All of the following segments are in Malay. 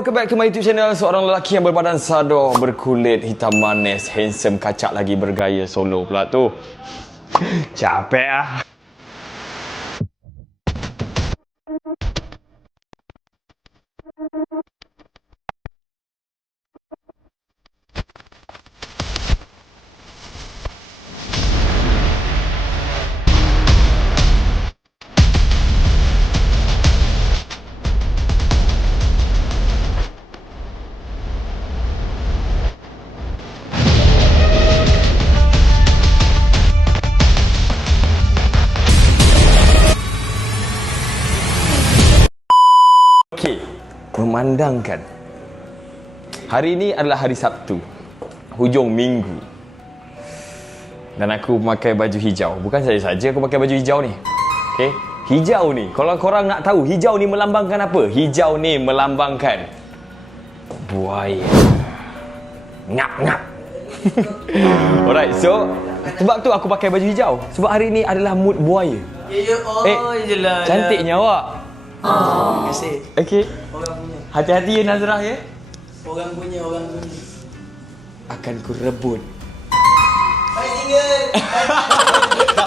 welcome back to my YouTube channel. Seorang lelaki yang berbadan sador, berkulit hitam manis, handsome, kacak lagi, bergaya solo pula tu. Capek ah. Okey, memandangkan hari ini adalah hari Sabtu, hujung minggu, dan aku memakai baju hijau. Bukan saya saja aku pakai baju hijau ni. Okey, hijau ni, kalau korang nak tahu hijau ni melambangkan apa? Hijau ni melambangkan buaya. Ngap-ngap. Alright, so sebab tu aku pakai baju hijau, sebab hari ni adalah mood buaya. Jelah. Cantiknya awak. Terima kasih. Okey. Orang punya. Hati-hati ya Nazrah ya. Orang punya. Akan ku rebut. Baik single. Tak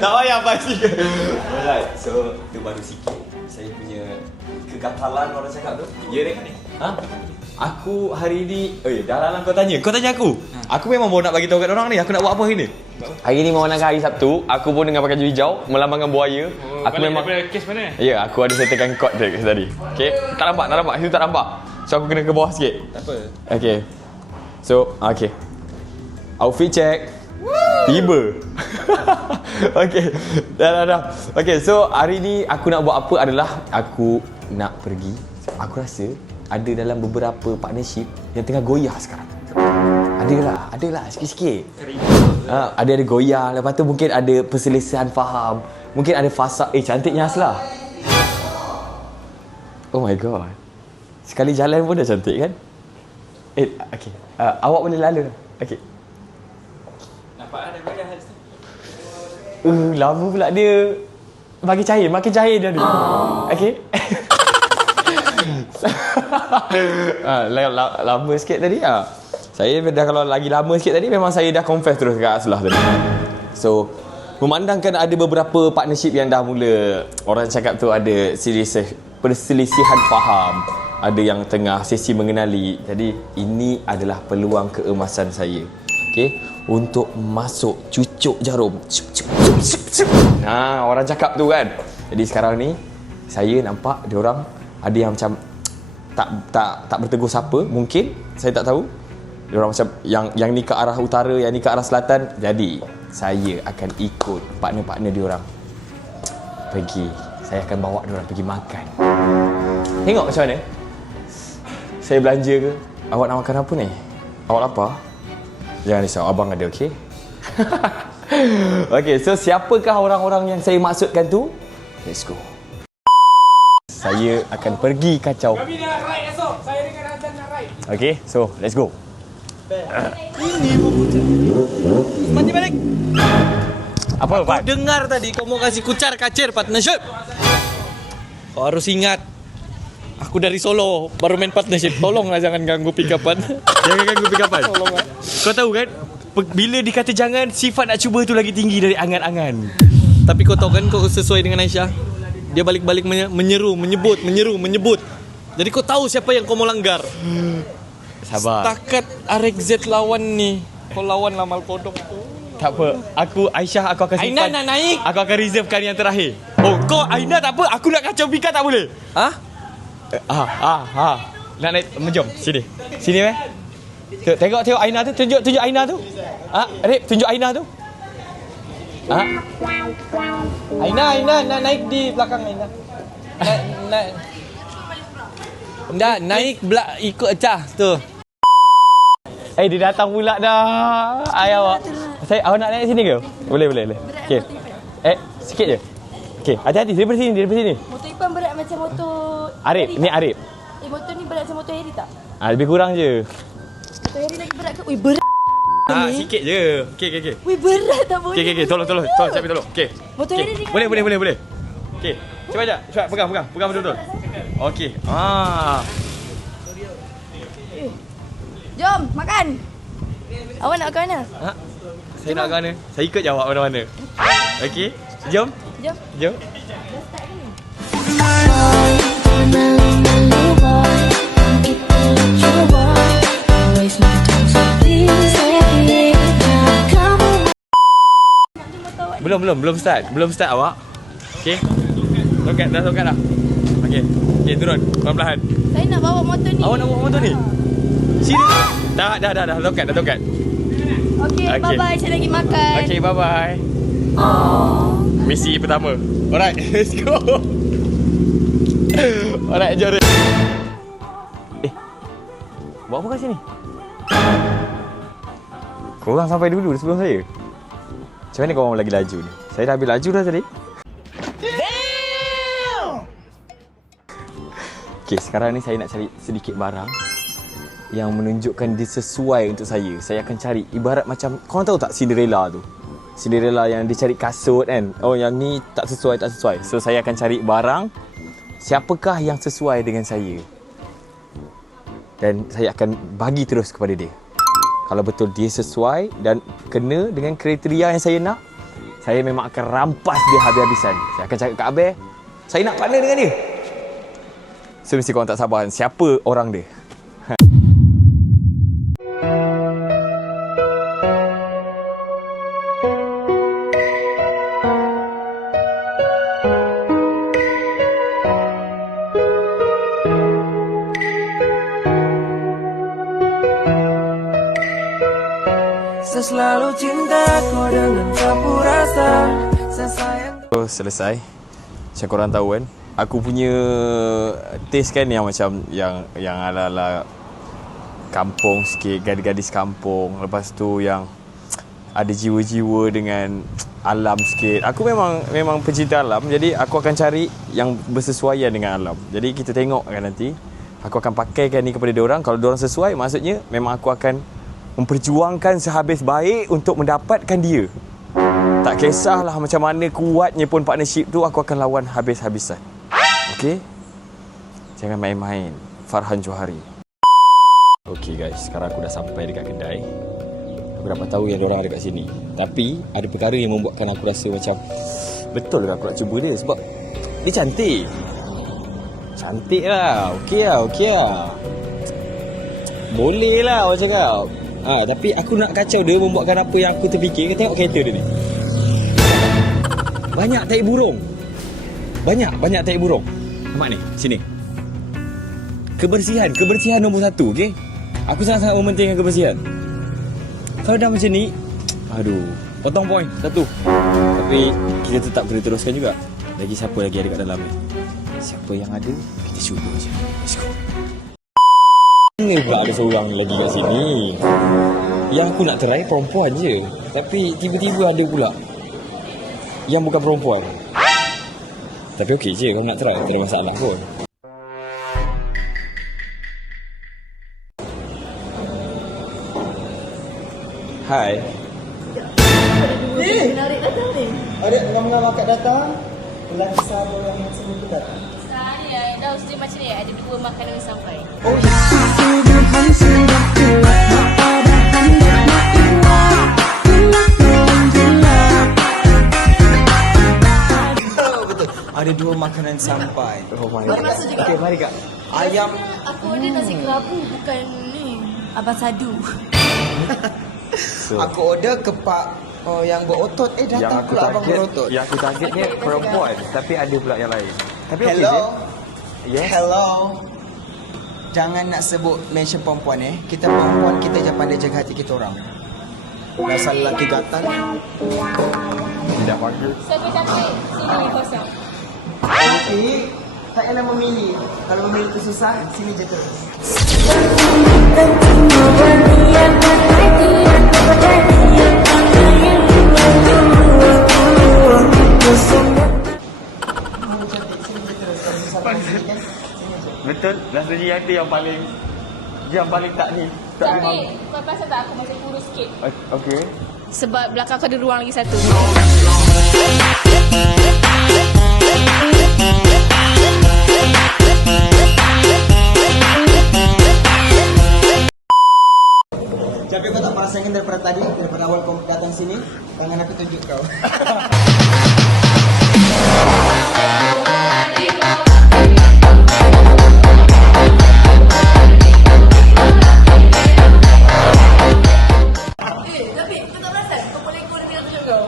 payah bicycle. Alright, so tu baru sikit. Saya punya kegatalan orang cakap tu. Ya dekat ni. Ha? Aku hari ni, dah lama kau tanya aku. Aku memang baru nak bagi tahu kat orang ni aku nak buat apa hari ni. Hari ni memang hari Sabtu, aku pun dengan pakai baju hijau melambangkan buaya. Aku memang kes mana? ya, aku ada settlekan kod dia tadi. Okey, tak nampak. Itu tak nampak. So aku kena ke bawah sikit. Tak apa. Okey. So, okey. Outfit check. Tiba. Okey. Dah. Okey, so hari ni aku nak buat apa adalah aku nak pergi. Aku rasa ada dalam beberapa partnership yang tengah goyah sekarang. Adalah sikit-sikit. Ada goyah, lepas tu mungkin ada perselisihan faham, mungkin ada fasa. Cantiknya Aslah. Oh my god. Sekali jalan pun dah cantik kan? Okey. Awak boleh lalu. Okey. Nampak ada goyah hari Lama pula dia. Makin cair dia ni. Okey. Lama sikit tadi. Saya dah, kalau lagi lama sikit tadi, memang saya dah confess terus kat Aslah tadi. So, memandangkan ada beberapa partnership yang dah mula, orang cakap tu ada perselisihan faham, ada yang tengah sesi mengenali. Jadi ini adalah peluang keemasan saya, okey, untuk masuk cucuk jarum. Orang cakap tu kan. Jadi sekarang ni saya nampak diorang ada yang macam tak bertegur sapa, mungkin saya tak tahu. Diorang macam yang ni ke arah utara, yang ni ke arah selatan. Jadi saya akan ikut partner-partner diorang pergi. Saya akan bawa diorang pergi makan. Tengok macam mana saya belanja ke. Awak nak makan apa ni? Awak lapar? Jangan risau, abang ada, okey? Okey, so siapakah orang-orang yang saya maksudkan tu? Let's go. Saya akan pergi kacau. Kami nak ride esok. Saya dengan Azan nak ride. Okay, so let's go. Ini mandi balik. Apa Pak? Dengar tadi kau mau kasih kucar kacir partnership. Kau harus ingat, aku dari Solo baru main partnership. Tolonglah jangan ganggu pick-upan. Jangan ganggu pick-upan. Tolonglah. Kau tahu kan, bila dikata jangan, sifat nak cuba tu lagi tinggi dari angan-angan. Tapi kau tahu kan, kau sesuai dengan Aisyah. Dia balik-balik menyebut. Jadi kau tahu siapa yang kau mau langgar. Sabar. Setakat RXZ lawan ni, kau lawan Lamal Kodok tu. Tak apa. Aisyah aku akan simpan. Aina nak naik. Aku akan reservekan yang terakhir. Oh, kau Aina tak apa. Aku nak kacau Pika tak boleh. Hah? Nak naik, jom. Sini weh. Tengok Aina tu. Tunjuk Aina tu. Rip, tunjuk Aina tu. Aina nak naik di belakang Aina. Naik ikut Cah tu. Dia datang pula dah. Awak. Awak nak naik sini ke? Boleh. Okey. Sikit je. Okey, hati-hati daripada sini. Motor Ipan berat macam motor Arif, ni Arif. motor ni berat macam motor Harry tak? Lebih kurang je. Motor Harry lagi berat ke? Ui, berat ni. Sikit je. Okey. Ui, berat tak boleh. Okey. Tolong. Siapa tolong. Okey. Motor Harry ni. Boleh. Okey. Cepat pegang betul-betul. Okey. Ah. Jom, makan. Awak nak ke mana? Ha? Saya nak ke mana? Saya ikut jawab mana-mana. Okey. Jom. Jom. Jom. Dah start ni. Belum start awak. Okey. Tokat dah. Okey, turun perlahan-lahan. Saya nak bawa motor ni. Awak nak bawa motor ni? Serius? Dah tokat. Okey, Okey. bye-bye. Saya lagi makan. Okey, bye-bye. Misi pertama. Alright, let's go. Alright, jom. Buat apa kat sini? Korang sampai dulu sebelum saya. Macam mana korang lagi laju ni? Saya dah habis laju dah tadi. Okay, sekarang ni saya nak cari sedikit barang yang menunjukkan dia sesuai untuk saya. Saya akan cari ibarat macam, korang tahu tak Cinderella tu? Cinderella yang dia cari kasut kan? Oh, yang ni tak sesuai. So, saya akan cari barang siapakah yang sesuai dengan saya. Dan saya akan bagi terus kepada dia. Kalau betul dia sesuai dan kena dengan kriteria yang saya nak, saya memang akan rampas dia habis-habisan. Saya akan cakap kat Abel, saya nak partner dengan dia. So, mesti korang tak sabar siapa orang dia. Selalu cinta kau dengan sapu rasa sesayang. So, selesai. Macam korang tahu kan, aku punya taste kan yang macam yang ala-ala kampung sikit, gadis-gadis kampung. Lepas tu yang ada jiwa-jiwa dengan alam sikit. Aku memang pencinta alam, jadi aku akan cari yang bersesuaian dengan alam. Jadi kita tengok kan nanti. Aku akan pakaikan ni kepada diorang. Kalau diorang sesuai, maksudnya memang aku akan memperjuangkan sehabis baik untuk mendapatkan dia. Tak kisahlah macam mana kuatnya pun partnership tu, aku akan lawan habis-habisan. Okey? Jangan main-main. Farhan Johari. Okey guys, sekarang aku dah sampai dekat kedai. Aku dapat tahu yang diorang ada kat sini. Tapi ada perkara yang membuatkan aku rasa macam betul ke aku nak cuba dia, sebab dia cantik. Cantik lah. Okey lah. Boleh lah orang cakap. Tapi aku nak kacau dia membuatkan apa yang aku terfikir. Tengok kereta dia ni. Banyak tahi burung. Banyak tahi burung. Nampak ni? Sini. Kebersihan nombor 1, okey? Aku sangat-sangat mementingkan kebersihan. Kalau dah macam ni, aduh, potong poin 1. Tapi kita tetap kena teruskan juga. Lagi siapa lagi ada kat dalam ni? Siapa yang ada, kita cuba je. Let's go. Ni pula ada seorang lagi kat sini. Yang aku nak try perempuan je. Tapi tiba-tiba ada pula yang bukan perempuan. Tapi okey je, kau nak try, tak ada masalah pun. Hai. Menarik datang ni. Ada mengambil akak datang. Lelaki sahabat yang semua tu datang. Sehari dah usah macam ni. Ada 2 makanan yang sampai. Oh ya. Betul. Ada 2 makanan sampai. Oh my Mari masuk juga. Okey, mari kak. Ayam. Aku order nasi kerabu, bukan ni. Abang Sadu. So, Aku order kepak yang berotot. Datang pula abang berotot. Yang aku target ni perempuan, tapi ada pula yang lain. Tapi okey Hello. je. Yes. Hello. Jangan nak sebut mention perempuan Kita perempuan, kita je pandai jaga hati kita orang. Dasar lelaki gatal. Tidak panggil. Siapa cantik? Sini kosong. Okey. Tak payah memilih. Kalau memilih tu susah, sini je terus. Betul, rasanya yang tu yang paling tak ni. Cantik. Kau pasal tak aku macam kurus sikit? Okey. Sebab belakang aku ada ruang lagi satu. Tapi kau tak perasakan daripada tadi, daripada awal kau datang sini, tangan aku tunjuk kau. Tapi kau tak perasan kau boleh ikut dengan tunjuk kau.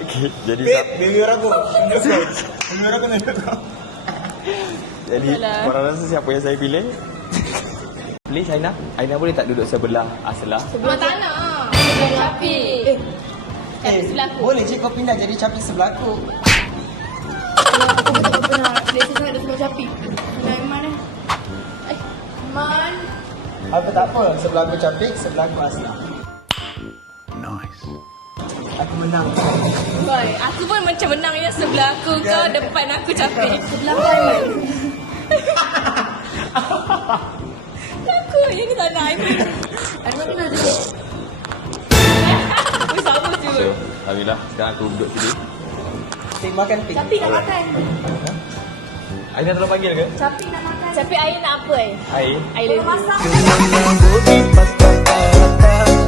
Okay, jadi Bibi orang aku. Bibi orang aku tunjuk kau. jadi korang rasa siapa yang saya pilih? Please Aina, Aina boleh tak duduk sebelah Aslah? Sebelah tanah. Sebelah Capi. Sebelahku. Boleh je kau pindah jadi Capi sebelah aku. Aku pun tak pernah. Biasa saya ada sebelah Capi. Sebelah Iman eh. Man. Apa tak apa, sebelah aku Capi, sebelah aku Aslah. Nice. Aku menang. Boy, aku pun macam menang ya sebelah aku. Kau depan aku Capi. Sebelah kau Iman. Aku yang ni tak nak Iman. Iman kena duduk. Wih sama je. So, Alhamdulillah, sekarang aku duduk sini. Pik makan pik. Capi nak makan. Aina tolong panggil ke? Capi nak makan. Capi air nak apa eh? Air? Air lagi. Masak.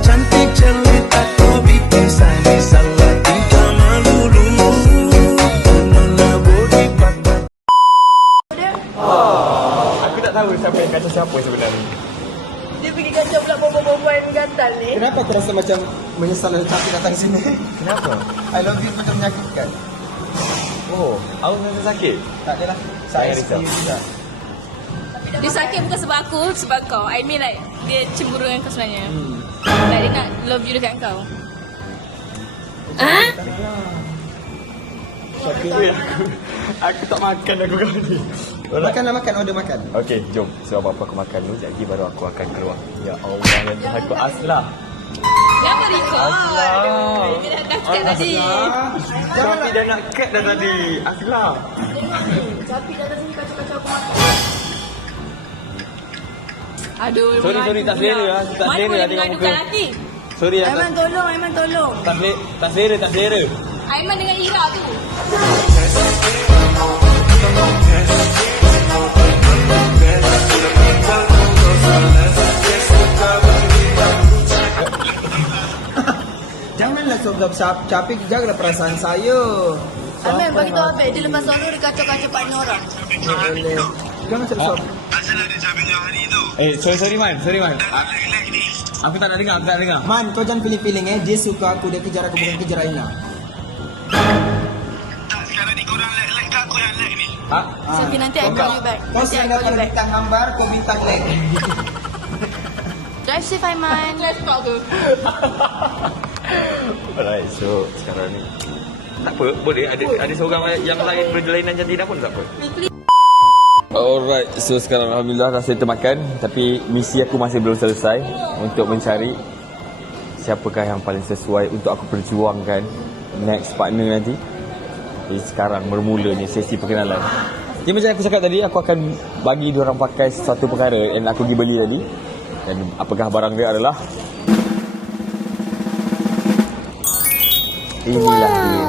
Cantik cerita kau bikin saya sangat tingkah melulu. Nona body patah. Aku tak tahu siapa yang kacau siapa sebenarnya. Dia pergi kacau pula perempuan gantal ni. Kenapa aku rasa macam menyesal ada Capi datang sini? Kenapa? I love you betul menyakitkan. Oh, awak rasa sakit? Tak adalah. Jangan Saya risau. sendiri juga. Dia sakit bukan sebab aku, sebab kau. I mean like, dia cemburu dengan kau sebenarnya. Like, dia nak love you dekat kau. Weh, aku tak makan aku kali ni. Makanlah makan, order makan. Okey, jom. So apa-apa aku makan dulu, sekejap lagi baru aku akan keluar. Ya Allah, ya Tuhan aku Aslah. Kenapa record? Aduh, dia dah cut tadi. Tapi dah nak cut dah tadi. Aslah. Capi datang sini kacau-kacau aku makan. Aduh, Sorry, tak selera lah. Tak Mana selera boleh lah tengok mengadukan muka. lelaki? Sorry lah. Aiman tolong, Aiman tolong. Tak selera. Aiman dengan Ira tu. Janganlah sebab Capi, jagalah perasaan saya. Aiman bagi tahu Abel, dia lepas solo dia kacau-kacau partner orang. Jangan sebab Sorry Man. Aku tak nak dengar. Man, kau jangan feeling dia suka aku, dia kejar aku bukan kejar Aina. Ha? Sophie, nanti I call you back. Kau Nanti I sudah call you dapat back. bintang gambar, kau bintang like. Drive safe Aiman. Let's go. Alright, so sekarang ni tak apa, boleh ada seorang yang lain berlainan jantina pun tak apa. Alright, so sekarang Alhamdulillah dah settle makan. Tapi misi aku masih belum selesai untuk mencari siapakah yang paling sesuai untuk aku perjuangkan next partner nanti. Jadi sekarang bermulanya sesi perkenalan. Jadi macam aku cakap tadi, aku akan bagi diorang pakai satu perkara yang aku pergi beli tadi. Dan apakah barang dia adalah inilah dia.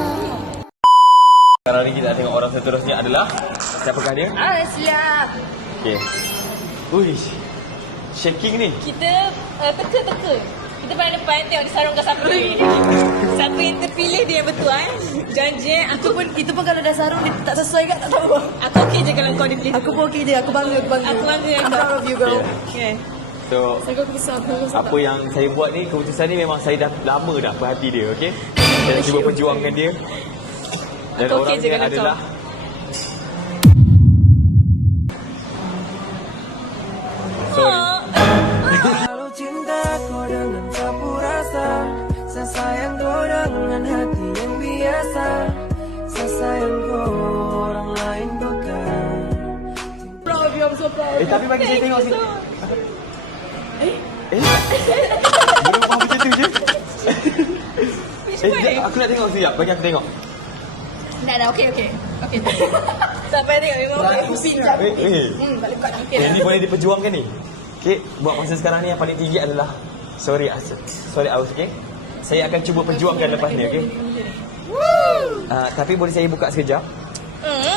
Sekarang ni kita nak tengok orang seterusnya adalah siapakah dia? Siap. Okay. Uish. Shaking ni. Kita teka-teka. Kita paling depan tengok disarungkan siapa lagi. Siapa yang terpilih dia yang betul Janji itu pun kalau dah sarung dia tak sesuai kat tak tahu. Aku okey je kalau kau dipilih. Aku pun okey je. Aku bangga. Aku bangga dengan kau. I'm proud of you girl. Okay. So, Saya kisah. apa yang saya buat ni, keputusan ni memang saya dah lama dah perhati dia, okey? Saya cuba perjuangkan dia. Dan Aku okey orang je ni kalau kau. adalah sorry. Kalau cinta kau dengan sapu rasa, saya sayang kau dengan hati yang biasa. Saya sayang kau orang lain bukan. Proud of you, I'm so proud. Tapi bagi saya tengok sini. Belum faham macam tu je. Aku nak tengok sekejap. Bagi aku tengok. Dah, okey. Sampai tengok memang boleh pusing je. Balik kat okey dah. Ini boleh diperjuangkan ni. Okey, buat masa sekarang ni yang paling tinggi adalah sorry Aus, okey? Saya akan cuba perjuangkan lepas ni, okey? Tapi boleh saya buka sekejap?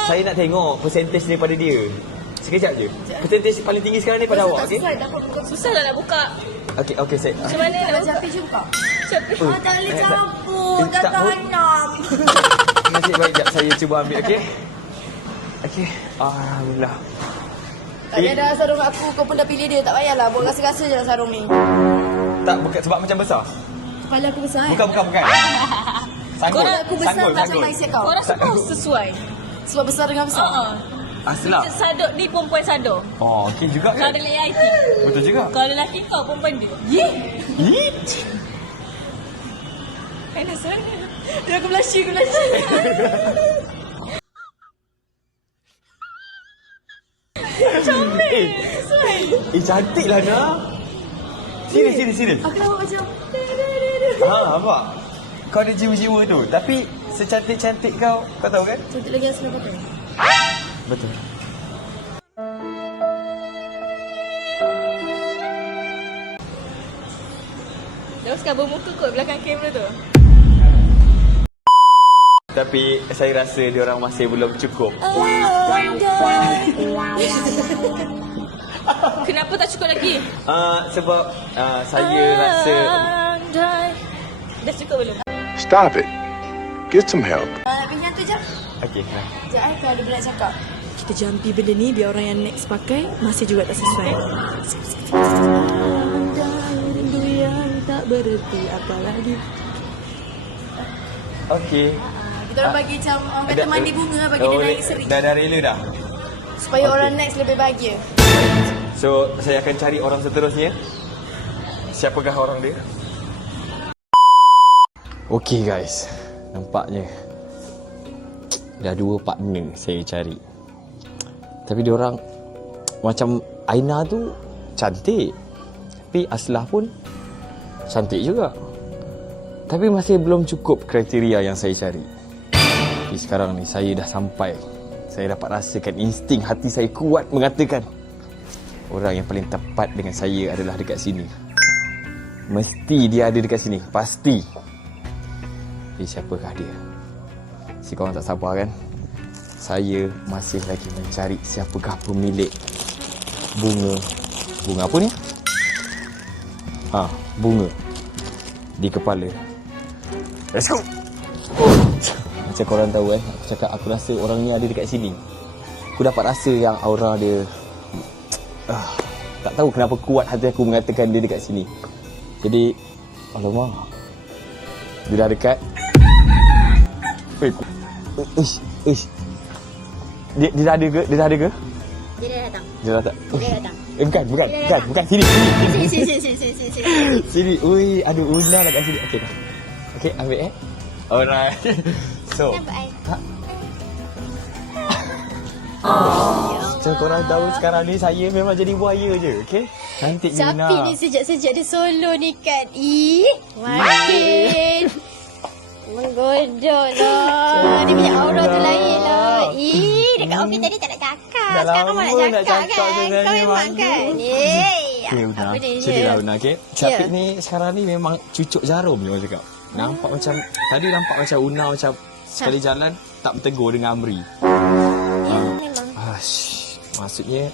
Saya nak tengok percentage daripada dia. Sekejap je. Percentage paling tinggi sekarang ni pada awak, okey? Susah lah nak buka. Okey, saya. Macam mana nak buka? Jampi je buka. Jampi. Oh, Tak boleh campur. tak Dah boleh. tanam. Nasib baik, jap saya cuba ambil, okey? Okey. Alhamdulillah. Tak ada dah sarung aku. Kau pun dah pilih dia. Tak payahlah. Buat rasa-rasa je lah sarung ni. Tak, bukan sebab macam besar. Kepala aku besar kan? Bukan. Sanggul. Kepala aku besar macam sanggul. mindset kau. Korang semua sesuai. Sebab besar dengan besar. Asal. Sadok ni perempuan sadok. Oh, okey juga Kau kan? ada IT. Betul juga. Kalau lelaki kau perempuan dia. Kan asal? Dia aku blushing. Cantik lah, Nah. Serius. Aku nampak macam... Nampak? Kau ada jiwa-jiwa tu. Tapi secantik-cantik kau tahu kan? Cantik lagi asal kau tahu. Betul. Terus cover muka kot belakang kamera tu. Tapi saya rasa dia orang masih belum cukup. Kenapa tak cukup lagi? Sebab saya rasa Dah cukup belum? Stop it. Get some help. Pinjam tu je. okey. Sekejap kalau ada benda nak cakap. Kita jampi benda ni biar orang yang next pakai masih juga tak sesuai. Rindu yang tak berhenti apalagi. Okey. Kita orang bagi macam orang kata mandi bunga bagi dia naik seri. Dah rela dah. Supaya orang next lebih bahagia. So, saya akan cari orang seterusnya. Siapakah orang dia? Okey guys. Nampaknya dah 2 partner saya cari. Tapi diorang macam Aina tu cantik. Tapi Aslah pun cantik juga. Tapi masih belum cukup kriteria yang saya cari. Tapi sekarang ni saya dah sampai. Saya dapat rasakan insting hati saya kuat mengatakan orang yang paling tepat dengan saya adalah dekat sini. Mesti dia ada dekat sini. Pasti. Jadi siapakah dia? Si korang tak sabar kan? Saya masih lagi mencari siapakah pemilik bunga apa ni? Bunga di kepala. Let's go. Macam korang tahu aku cakap aku rasa orang ni ada dekat sini. Aku dapat rasa yang aura dia tak tahu kenapa kuat hati aku mengatakan dia dekat sini. Jadi alamak. Dia dah dekat. Dia dah ada ke? Dia dah datang. Dia dah tak. Dia datang. Bukan. Sini. Sini. Sini. Ui, aduh, Una lah kat sini. Okey. Okey, ambil Alright. So. Macam korang tahu sekarang ni saya memang jadi buaya je, okey? Cantik Una. Sapi ni sejak-sejak dia solo ni kan. Makin menggodok lah. Dia punya aura tu lain lah. Dekat office tadi tak nak cakap. Dah Sekarang lama malah nak cakap cakap kan. sebenarnya, Kau memang malu. kan. Okey, Una. Apa dia? Cerita Una, okey? Syafiq Ya. ni sekarang ni memang cucuk jarum je orang cakap. Nampak macam, tadi nampak macam Una macam sekali jalan tak bertegur dengan Amri. Ya, memang. Maksudnya,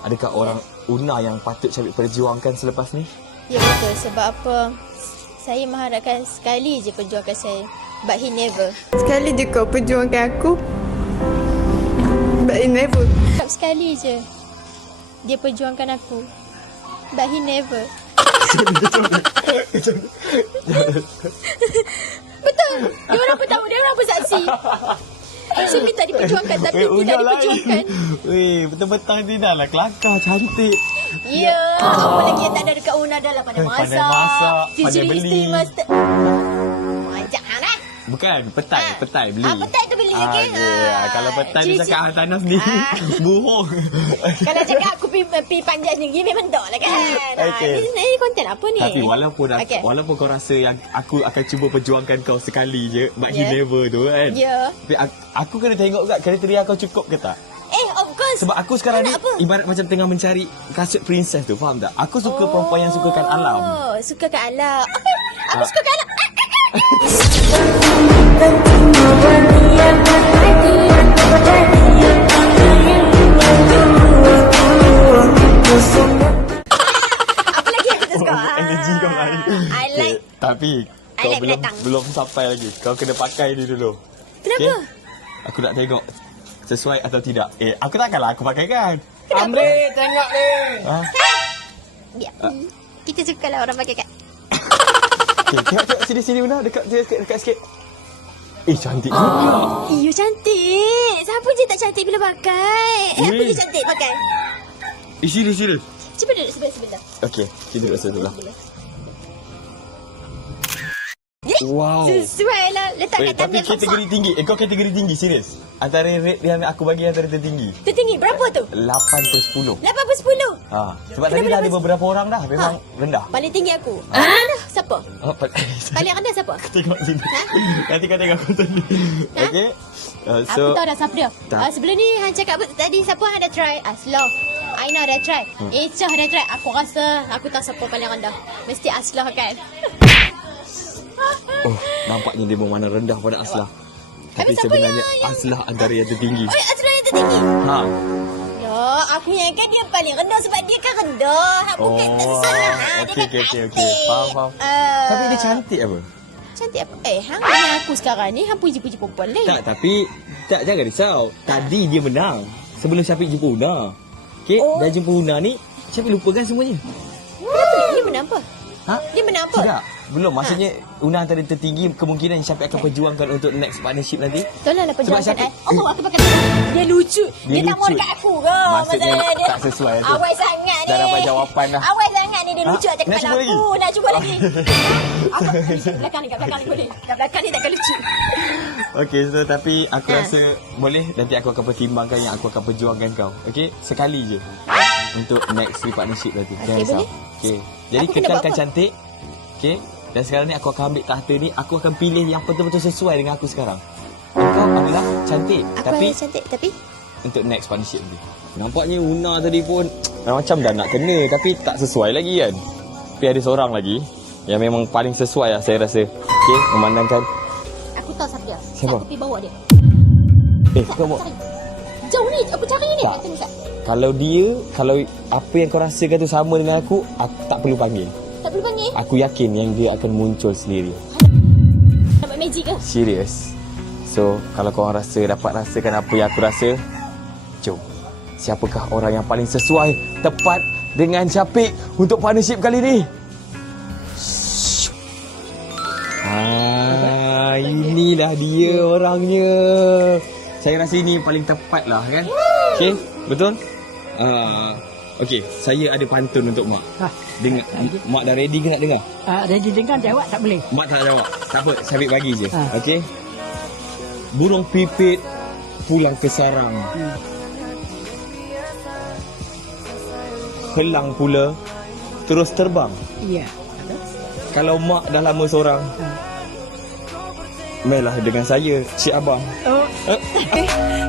adakah orang Una yang patut Syafiq perjuangkan selepas ni? Ya betul. Sebab apa? Saya mengharapkan sekali je perjuangkan saya. But he never. Sekali je kau perjuangkan aku. But he never. Sekali je dia perjuangkan aku. But he never. Betul. Dia orang pun tahu. Dia orang pun saksi. Saya minta diperjuangkan tapi tidak diperjuangkan. Weh, betul-betul ni dah lah kelakar, cantik. Ya, apa lagi yang tak ada dekat Una adalah pandai masak. Pandai masak, pandai Ciri beli. isteri master. Jangan lah. Bukan, petai beli. Petai tu beli, okey? Kalau petai dia Ciri- cakap tanah sendiri. Bohong. Kalau cakap aku pergi panjat negeri memang tak lah kan. Okey. Ini konten apa ni? Tapi Okey. walaupun kau rasa yang aku akan cuba perjuangkan kau sekali je, but he Ya. never tu kan. Ya. Tapi aku kena tengok kat kriteria kau cukup ke tak? Of course. Sebab aku sekarang ni Nak apa? ibarat macam tengah mencari kasut princess tu, faham tak? Aku suka perempuan yang sukakan alam. Sukakan alam. Aku sukakan alam. Tentu berniat berhati Apa lagi yang kita suka? Energi kau lain. I like. Tapi I kau like binatang. belum sampai lagi. Kau kena pakai ni dulu. Kenapa? Aku nak tengok sesuai atau tidak. Aku takkanlah aku pakai kan. Amri, tengok ni. Ha? Biar. Kita suka lah orang pakai kat. Okay, tengok sini Una, dekat sikit. Cantik. Iyo cantik. Siapa je tak cantik bila pakai? Apa je cantik pakai? Serius. Cuba duduk sebelah. Okey, kita duduk sebelah. Wow. Sesuai lah. Letak kat Tapi tangan. kategori tinggi. Kau kategori tinggi, serius. Antara rate yang aku bagi antara tertinggi. Tertinggi berapa tu? 8/10. 8/10. Sebab tadi dah ada beberapa orang dah memang rendah. Paling tinggi aku. Rendah siapa? Paling Paling rendah siapa? tengok sini. Nanti kau tengok aku tadi. Okey. Aku tahu dah siapa dia. Sebelum ni Han cakap tadi siapa Han dah try? Aslah. Aina dah try. Echah dah try. Aku rasa aku tahu siapa paling rendah. Mesti Aslah kan? Nampaknya dia bermakna rendah pada Aslah. Tapi siapa sebenarnya yang- Aslah antara yang tertinggi. Oh, Aslah yang tertinggi. Ya, aku yang kan dia paling rendah sebab dia kan rendah. Bukan tak salah. Dia kan Okey. Faham. Tapi dia cantik apa? Cantik apa? Hang dengan aku sekarang ni hang puji-puji perempuan lain. Tapi jangan risau. Tadi dia menang sebelum Syafiq jumpa Una. Okey, dah jumpa Una ni Syafiq lupakan semuanya. Kenapa dia menang apa? Ha? Dia menang apa? Tidak. Belum. Maksudnya Una antara tertinggi, kemungkinan Syafiq akan perjuangkan untuk next partnership nanti. Tolonglah perjuangkan Syafiq- aku pakai dia lucu. Dia tak mau lucu. dekat aku ke? Maksudnya dia tak sesuai tu. Awal sangat ni. Dah dapat jawapan dah. Awal sangat ni dia lucu aja Nak kepala cuba aku. lagi? Nak cuba lagi. Aku kat belakang ni boleh. Kat belakang ni takkan lucu. Okey, so tapi aku rasa boleh nanti aku akan pertimbangkan yang aku akan perjuangkan kau. Okey, sekali je. Untuk next partnership nanti. Jangan risau. boleh. Okey. Jadi Aku kena kekalkan buat apa? cantik. Okey. Dan sekarang ni aku akan ambil tahta ni, aku akan pilih yang betul-betul sesuai dengan aku sekarang. Engkau adalah cantik, Aku tapi cantik tapi untuk next partnership nanti. Nampaknya Una tadi pun macam dah nak kena tapi tak sesuai lagi kan. Tapi ada seorang lagi yang memang paling sesuai lah saya rasa. Okey, memandangkan aku tahu siapa dia. Siapa? Aku pergi bawa dia. kau mau Cari. Jauh ni aku cari ni. Tak. Tengok tak. kalau apa yang kau rasakan tu sama dengan aku tak perlu panggil. Tak perlu panggil. Aku yakin yang dia akan muncul sendiri. Dapat magic ke? Serius. So, kalau kau dapat rasakan apa yang aku rasa, jom. Siapakah orang yang paling sesuai, tepat dengan Syafiq untuk partnership kali ni? Inilah dia orangnya. Saya rasa ini paling tepat lah kan. Okey, betul? Okey, saya ada pantun untuk Mak. Dengar, Mak dah ready ke nak dengar? Ready dengar jawab tak boleh. Mak tak jawab. Tak apa, Syafiq bagi je. Okey. Burung pipit pulang ke sarang. Helang pula terus terbang. Ya. Kalau mak dah lama seorang, mainlah dengan saya, Cik Abang. Oh.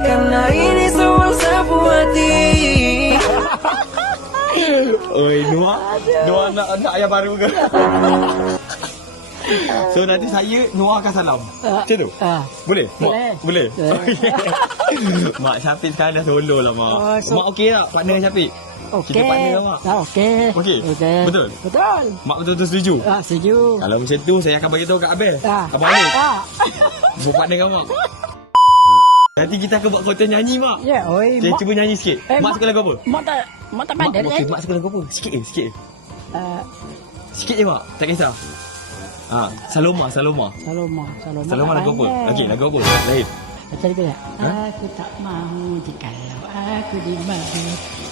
Karena ini semua sapu hati. Oi, Noah nak yang baru ke? So nanti saya Noah akan salam. Macam tu? Boleh? Boleh. Mak Syafiq sekarang dah solo lah Mak. Mak okey tak partner Syafiq? Okey. Kita partner lah Mak. Okey. Okey? Betul? Betul. Mak betul-betul setuju? Setuju. Kalau macam tu saya akan bagi tahu kat Abel. Abang Alif. Berpartner dengan Mak. Nanti kita akan buat konten nyanyi Mak. Ya, oi. Saya cuba nyanyi sikit. Mak suka lagu apa? Mak tak pandai. Mak suka lagu apa? Sikit je. Sikit je Mak. Tak kisah. Saloma. Saloma Lagu apa? Okey, lagu apa? Lahir. Macam ni tak? Aku tak mahu jikalau aku dimadu.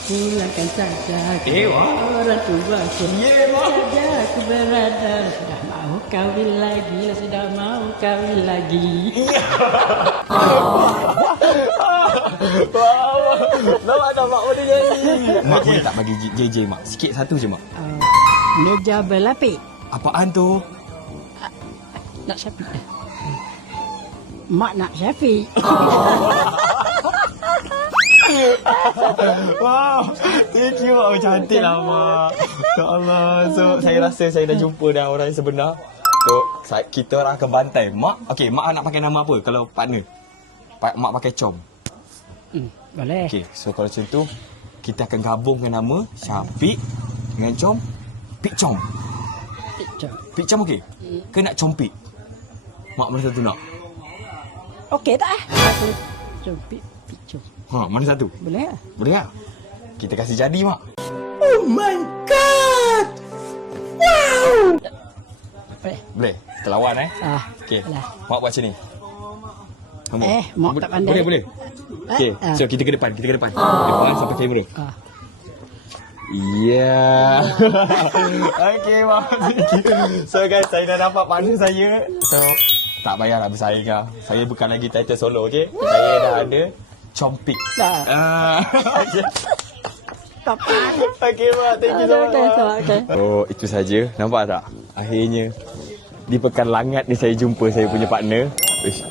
Pulangkan saja orang tua aku. Saja aku berada. Sudah mahu kahwin lagi. Sudah mahu kahwin lagi. Nampak dah Mak boleh nyanyi. Mak boleh tak bagi JJ Mak? Sikit satu je Mak. Meja berlapik. Apaan tu? Nak Syafiq. Mak nak Syafiq. Wow, thank you Mak. Cantik lah Mak. Ya Allah. So saya rasa saya dah jumpa dah orang yang sebenar. So kita orang akan bantai. Mak, okey, Mak nak pakai nama apa kalau partner? Mak pakai Com. Boleh. Okey, so kalau macam tu kita akan gabungkan nama Syafiq dengan Com Pik Com. Pik Com okey? Ke nak Compik? Mak mana satu nak? Okey tak? Aku Compik Picum. Ha, mana satu? Boleh tak? Boleh tak? Kita kasih jadi, Mak. Oh my god! Wow! Boleh. Boleh? Kita lawan Okey. Alah. Mak buat macam ni. Kamu. Mak tak pandai. Boleh. Okey. So kita ke depan, Depan sampai kamera. Ya. Okey, Mak. So guys, saya dah dapat partner saya. So tak payahlah bersaing lah. Saya bukan lagi title solo, okey? Saya dah ada Compik. Okay. Tak pandai. Okey, Mak. Thank you so much. Okay. Oh, itu saja. Nampak tak? Akhirnya di pekan langat ni saya jumpa saya punya partner. Ish.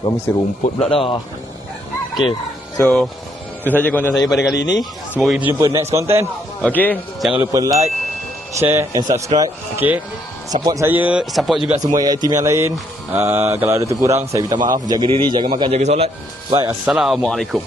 Kau mesti rumput pula dah. Okay. So, itu saja konten saya pada kali ini. Semoga kita jumpa next content. Okay. Jangan lupa like, share and subscribe. Okay. Support saya. Support juga semua AI team yang lain. Kalau ada terkurang, saya minta maaf. Jaga diri, jaga makan, jaga solat. Bye. Assalamualaikum.